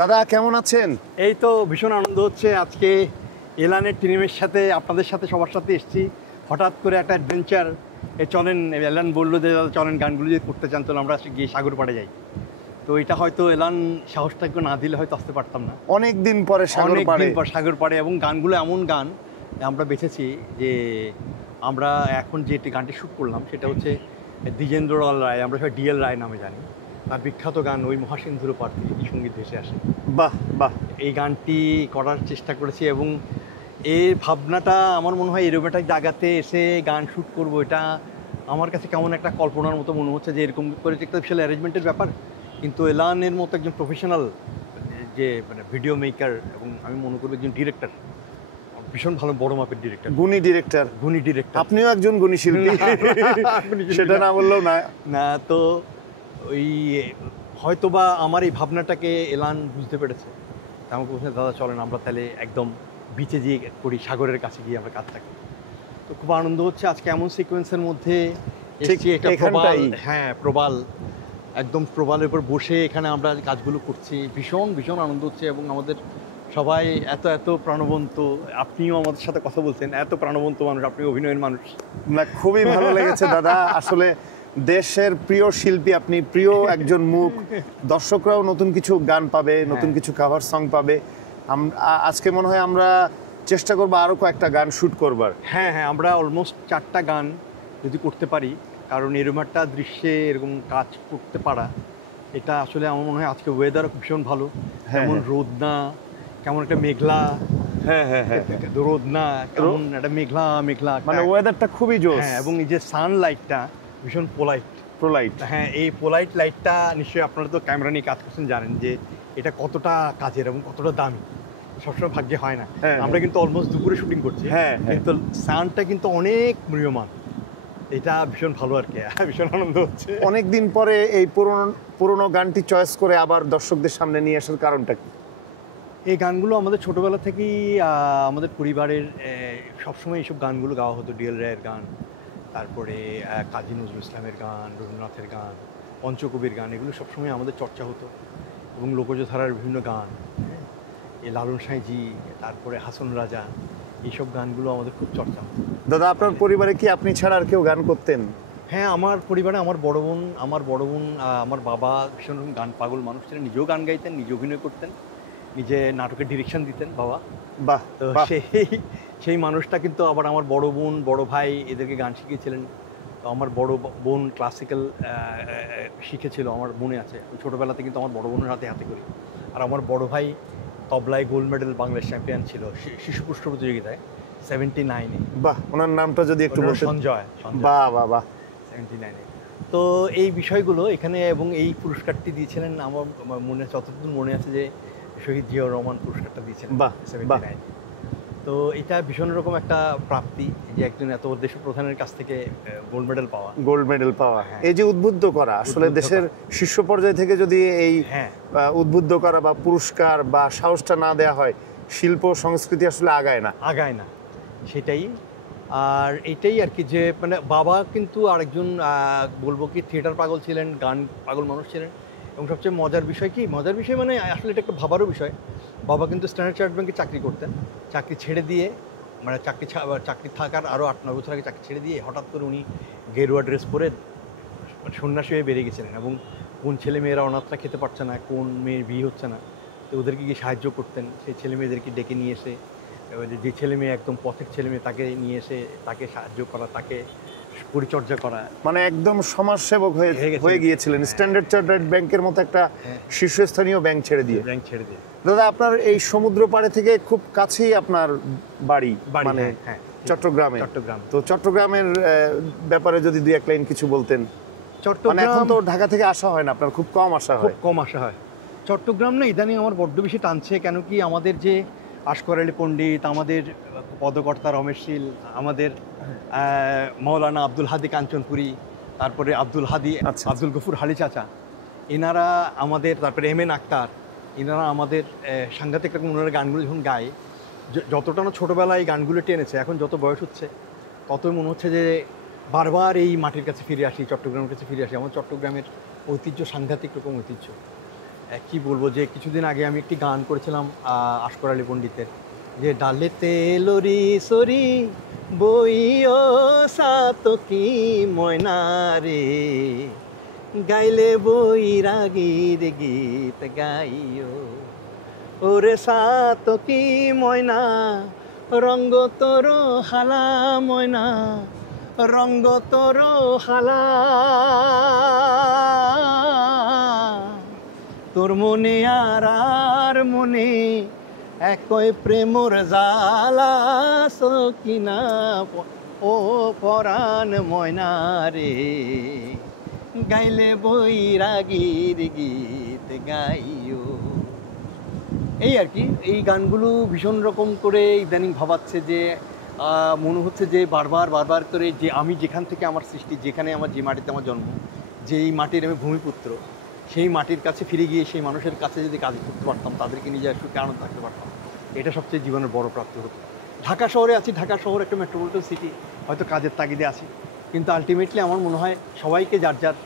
দাদা কেমন আছেন? এই তো ভীষণ আনন্দ হচ্ছে আজকে এলানের টিমের সাথে আপনাদের সাথে সবার সাথে এসেছি। হঠাৎ করে একটা অ্যাডভেঞ্চার চলেন, এলান বললো যে চলেন গানগুলো যদি করতে চান তাহলে আমরা গিয়ে সাগর পাড়ে যাই। তো এটা হয়তো এলান সাহসটা একটু না দিলে হয়তো আসতে পারতাম না। অনেক দিন পরে সাগর পাড়ে এবং গানগুলো এমন গান আমরা বেছেছি যে আমরা এখন যে গানটি শ্যুট করলাম সেটা হচ্ছে দ্বিজেন্দ্রলাল রায়, আমরা সবাই ডিএল রায় নামে জানি। তার বিখ্যাত গান ওই মহাসিন্ধুর পার থেকে কি সঙ্গীত ভেসে আসে। বাহ বাহ, এই গানটি করার চেষ্টা করেছি এবং এর ভাবনাটা আমার মনে হয় এরকম একটা জায়গাতে এসে গান শ্যুট করবো, এটা আমার কাছে কেমন একটা কল্পনার মতো মনে হচ্ছে যে এরকম করে একটা বিশাল অ্যারেঞ্জমেন্টের ব্যাপার। কিন্তু এলানের মতো একজন প্রফেশনাল যে মানে ভিডিও মেকার এবং আমি মনে করবো একজন ডিরেক্টর, ভীষণ ভালো বড় মাপের ডিরেক্টর, গুণী ডিরেক্টর। আপনিও একজন গুণী শিল্পী, সেটা না বললেও না। তো ওই হয়তোবা আমার এই ভাবনাটাকে এলান বুঝতে পেরেছে। আমাকে বলছে দাদা চলেন আমরা তাহলে একদম বিচে গিয়ে করি, সাগরের কাছে গিয়ে আমরা কাজটা করি। তো খুব আনন্দ হচ্ছে আজকে এমন সিকোয়েন্সের মধ্যে এসেছি, একটা প্রবাল, হ্যাঁ প্রবাল, একদম প্রবালের উপর বসে এখানে আমরা কাজগুলো করছি। ভীষণ ভীষণ আনন্দ হচ্ছে এবং আমাদের সবাই এত এত প্রাণবন্ত। আপনিও আমাদের সাথে কথা বলছেন, এত প্রাণবন্ত মানুষ, আপনি অভিনয়ের মানুষ না। খুবই ভালো লেগেছে দাদা, আসলে দেশের প্রিয় শিল্পী আপনি, প্রিয় একজন মুখ। দর্শকরাও নতুন কিছু গান পাবে, নতুন কিছু কাভার সং পাবে। আজকে মনে হয় আমরা চেষ্টা করবো আরও কয়েকটা গান শ্যুট করবার। হ্যাঁ হ্যাঁ, আমরা অলমোস্ট 4টা গান যদি করতে পারি, কারণ এরকম একটা দৃশ্যে এরকম কাজ করতে পারা, এটা আসলে আমার মনে হয় আজকে ওয়েদার ভীষণ ভালো। কেমন রোদ না, কেমন একটা মেঘলা, হ্যাঁ হ্যাঁ হ্যাঁ, রোদ না কেমন একটা মেঘলা মেঘলা, মানে ওয়েদারটা খুবই জোস। হ্যাঁ, এবং এই যে সানলাইটটা ভীষণ পোলাইট। হ্যাঁ, এই পোলাইট লাইটটা নিশ্চয়ই আপনারা তো ক্যামেরা নিয়ে কাজ করছেন, জানেন যে এটা কতটা কাজের এবং কতটা দামি, সবসময় ভাগ্যে হয় না। আমরা কিন্তু অলমোস্ট দুপুরে শুটিং করছি, কিন্তু সানটা কিন্তু অনেক মূল্যমান। এটা ভীষণ ভালো আর কি, ভীষণ আনন্দ হচ্ছে। অনেকদিন পরে এই পুরনো গানটি চয়েস করে আবার দর্শকদের সামনে নিয়ে আসার কারণটা কি? এই গানগুলো আমাদের ছোটোবেলা থেকেই আমাদের পরিবারের সবসময় এইসব গানগুলো গাওয়া হতো। ডিএল রায়ের গান, তারপরে কাজী নজরুল ইসলামের গান, রবীন্দ্রনাথের গান, পঞ্চকবির গান, এগুলো সবসময় আমাদের চর্চা হতো। এবং লোকজ ধারার বিভিন্ন গান, এই লালন সাঁইজি, তারপরে হাসন রাজা, এইসব গানগুলো আমাদের খুব চর্চা হতো। দাদা আপনার পরিবারে কি আপনি ছাড়া আর কেউ গান করতেন? হ্যাঁ, আমার পরিবারে আমার বড় বোন, আমার বাবা ভীষণ গান পাগল মানুষ ছিলেন, নিজেও গান গাইতেন, নিজে অভিনয় করতেন, নিজে নাটকের ডিরেকশন দিতেন বাবা। বাহ। তো সেই মানুষটা কিন্তু আবার আমার বড় বোন, বড় ভাই এদেরকে গান শিখিয়েছিলেন। তো আমার বড় বোন ক্লাসিক্যাল শিখেছিল, আমার মনে আছে। ছোটোবেলাতে কিন্তু আমার বড় বোনের হাতে হাতে করি। আর আমার বড় ভাই তবলায় গোল্ড মেডেল বাংলাদেশ চ্যাম্পিয়ন ছিল শিশু পুষ্প প্রতিযোগিতায় 79-এ। বাহ, ওনার নামটা যদি একটু বলতেন। সঞ্জয়। বাহ বাহ বাহ, 79-এ। তো এই বিষয়গুলো এখানে, এবং এই পুরস্কারটি দিয়েছিলেন আমার মনে আছে, যতদূর মনে আছে যে শহীদ জিয়াউর রহমান পুরস্কারটা দিয়েছিলেন 79-এ। তো এটা ভীষণ রকম একটা প্রাপ্তি যে একজন এত দেশপ্রধানের কাছ থেকে গোল্ড মেডেল পাওয়া। এই যে উদ্বুদ্ধ করা, আসলে দেশের শীর্ষ পর্যায় থেকে যদি এই উদ্বুদ্ধ করা বা পুরস্কার বা সাহসটা না দেওয়া হয়, শিল্প সংস্কৃতি আসলে আগায় না। সেটাই। আর এটাই আর কি, যে মানে বাবা কিন্তু আরেকজন বলবো কি থিয়েটার পাগল ছিলেন, গান পাগল মানুষ ছিলেন। এবং সবচেয়ে মজার বিষয় মানে আসলে এটা একটা ভাবারও বিষয়, বাবা কিন্তু স্ট্যান্ডার্ড চার্টার্ড ব্যাংকে চাকরি করতেন। চাকরি ছেড়ে দিয়ে, মানে চাকরি থাকার আরও 8-9 বছর আগে চাকরি ছেড়ে দিয়ে হঠাৎ করে উনি গেরুয়া ড্রেস পরে সন্ন্যাসী হয়ে বেরিয়ে গেছিলেন। এবং কোন ছেলে মেয়েরা অনাথরা খেতে পারছে না, কোন মেয়ের বিয়ে হচ্ছে না, তো ওদেরকে গিয়ে সাহায্য করতেন। সেই ছেলে মেয়েদেরকে ডেকে নিয়ে এসে, যে ছেলে মেয়ে একদম পথের ছেলে মেয়ে তাকে নিয়ে এসে তাকে সাহায্য করা, তাকে পরিচর্যা করা, মানে একদম সমাজসেবক হয়ে গিয়েছিলেন স্ট্যান্ডার্ড চার্টার্ড ব্যাংকের মতো একটা শীর্ষস্থানীয় ব্যাংক ছেড়ে দিয়ে। দাদা আপনার এই সমুদ্র পাড়ে থেকে খুব কাছেই আপনার বাড়ি, মানে চট্টগ্রামে। তো চট্টগ্রামের ব্যাপারে যদি 2-1 লাইন কিছু বলতেন। চট্টগ্রাম এখন তো ঢাকা থেকে আসা হয় না, আপনার খুব কম আসা হয়। চট্টগ্রাম না ইদানিং আমার বড্ড বেশি টানছে। কেন কি, আমাদের যে আশকর আলী পণ্ডিত, আমাদের পদকর্তা রমেশ শীল, আমাদের মৌলানা আব্দুল হাদি কাঞ্চনপুরী, তারপরে আব্দুল গফুর হালি চাচা, এনারা আমাদের, তারপরে এম এন আক্তার, এনারা আমাদের সাংঘাতিক রকম ওনারা গানগুলো যখন গায়, যতটা না ছোটোবেলায় এই গানগুলো টেনেছে, এখন যত বয়স হচ্ছে ততই মনে হচ্ছে যে বারবার এই মাটির কাছে ফিরে আসি, চট্টগ্রামের কাছে ফিরে আসি। আমার চট্টগ্রামের ঐতিহ্য সাংঘাতিক রকম ঐতিহ্য। কি বলবো, যে কিছুদিন আগে আমি একটি গান করেছিলাম আশকর আলী পণ্ডিতের, যে ডালেতে লরি সরি বইও সাতকি ময়না রে, গাইলে বৈরাগীর গীত গাইও, ওরে সাতকি ময়না রঙ্গ তোর হালা ময়না, রঙ্গ তোর হালা, তোর মনে আর মনে একই প্রেমর জালা, সকিনা ও পরাণ ময়না রে, গাইলে বৈরাগীর গীত গাইও। এই আর কি, এই গানগুলো ভীষণ রকম করে ইদানিং ভাবাচ্ছে, যে মনে হচ্ছে যে বারবার করে যে আমি যেখান থেকে আমার সৃষ্টি, যেখানে আমার যে মাটিতে আমার জন্ম, যেই মাটির আমি ভূমিপুত্র, সেই মাটির কাছে ফিরে গিয়ে সেই মানুষের কাছে যদি কাজ করতে পারতাম, তাদেরকে নিজে একটু আনন্দ থাকতে পারতাম, এটা সবচেয়ে জীবনের বড় প্রাপ্তি হতো। ঢাকা শহরে আছি, ঢাকা শহর একটা মেট্রোপলিটন সিটি, হয়তো কাজের তাগিদে আছি, কিন্তু আলটিমেটলি আমার মনে হয় সবাইকে যার যার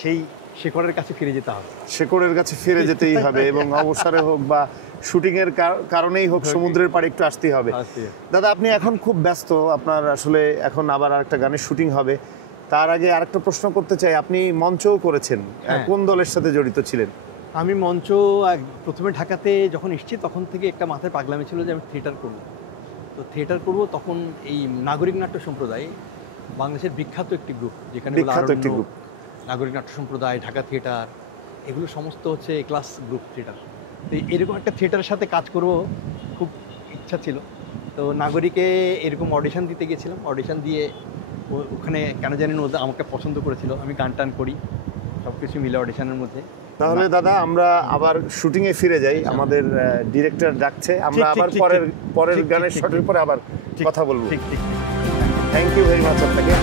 সেই শেকড়ের কাছে ফিরে যেতে হবে, শেকড়ের কাছে ফিরে যেতেই হবে, এবং অবসরে হোক বা শুটিং এর কারণেই হোক সমুদ্রের পাড়ে একটু আসতেই হবে। দাদা, আপনি এখন খুব ব্যস্ত, আপনার আসলে এখন আবার আরেকটা গানের শুটিং হবে। তার আগে আরেকটা প্রশ্ন করতে চাই, আপনি মঞ্চও করেছেন, কোন দলের সাথে জড়িত ছিলেন? আমি মঞ্চ প্রথমে ঢাকাতে যখন এসেছি তখন থেকে একটা মাথায় পাগলামি ছিল যে আমি থিয়েটার করব। তো থিয়েটার করব, তখন এই নাগরিক নাট্য সম্প্রদায় বাংলাদেশের বিখ্যাত একটি গ্রুপ, যেখানে নাগরিক নাট্য সম্প্রদায়, ঢাকা থিয়েটার, এগুলো সমস্ত হচ্ছে ক্লাস গ্রুপ থিয়েটার। তো এরকম একটা থিয়েটারের সাথে কাজ করব খুব ইচ্ছা ছিল। তো নাগরিকে এরকম অডিশন দিতে গিয়েছিলাম, অডিশন দিয়ে ওখানে কেন জানি না আমাকে পছন্দ করেছিল, আমি গান টান করি, সব কিছু মিলে অডিশনের মধ্যে। তাহলে দাদা আমরা আবার শুটিং এ ফিরে যাই, আমাদের ডিরেক্টর ডাকছে, আমরা আবার পরের গানের শটের পরে আবার কথা বলবো। ঠিক ঠিক। থ্যাংক ইউ ভেরি মাচ আপনাকে।